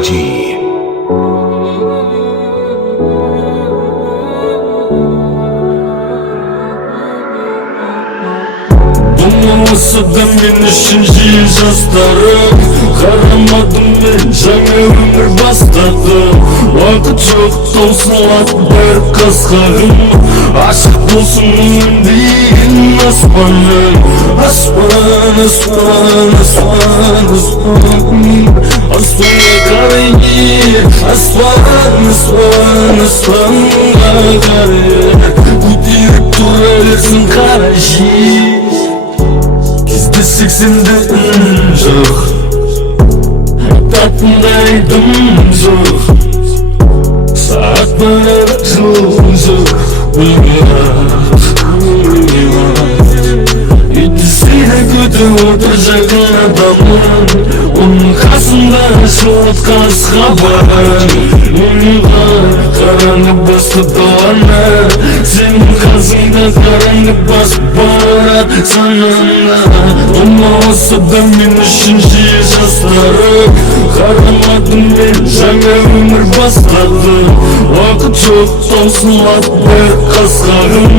Prodigy. Olmasa da men üçün жиі жастарым Қарамадым мен жаңа өмір бастадым Уақыт жоқ таусылады бәрі қас-қағым Ашық болсын дейін аспаным Аспан, аспан, аспан, аспан Аспанға қарай Аспан, аспан, аспанға қарай Көтеріп тұра берсін қара жел Сексенде үн жоқ Айтатындай дым жоқ Сағат барады жыл жоқ Үйді сені күтіп отыр жақын адамын Оның қасында жауат қасқа бар Қараңғы басты даланы Сенің қасыңда қараңғы басып барады санаңа Болмаса да мен үшін жиі жастарым Қарамадым мен жаңа өмір бастадым Уақыт жоқ таусылады бәрі қас-қағым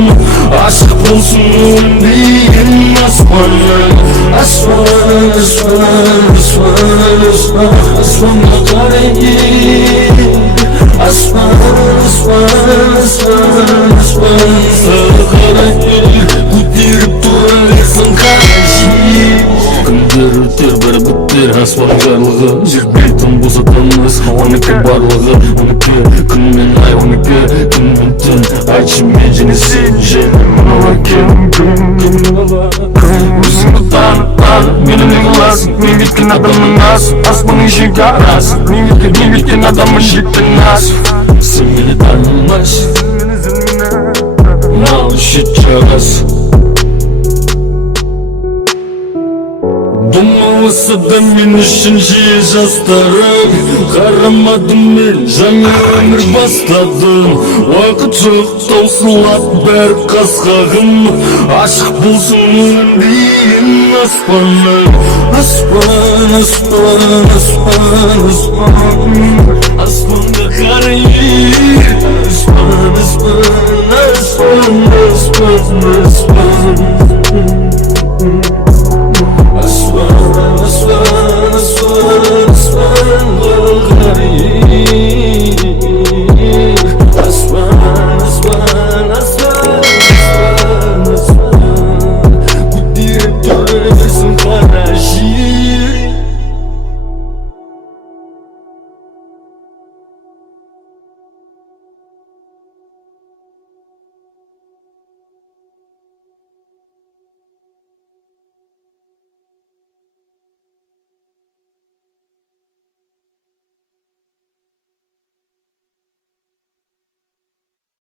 Ашық болсын дейін аспаным Аспан, аспан, аспан, аспан Аспанға қарай Аспан, аспан, аспан, аспан Саған қарай көтеріп тұра берсін қара жел Күндер өтер бәрі бітер аспан жарлығы Жер бетін босатамыз оныкі барлығы Оныкі күн мен ай, оныкі күн мен түн Айтшы мен және сен және мынау әкем Өзіңді танып мені не қыласың Мен кеткен адамның асып аспанның жеке арасың Мен кеткен адамның жеттің асып Сен мені танымайсың Мынау шет жағасың Болмаса да мен үшін жиі жастарым Қарамадым мен жаңа өмір бастадым Уақыт жоқ таусылады бәрі қас-қағым Ашық болсын дейін аспаным Аспан, аспан, аспан, аспан Аспанға қарай Аспан, аспан, аспан, аспан, аспан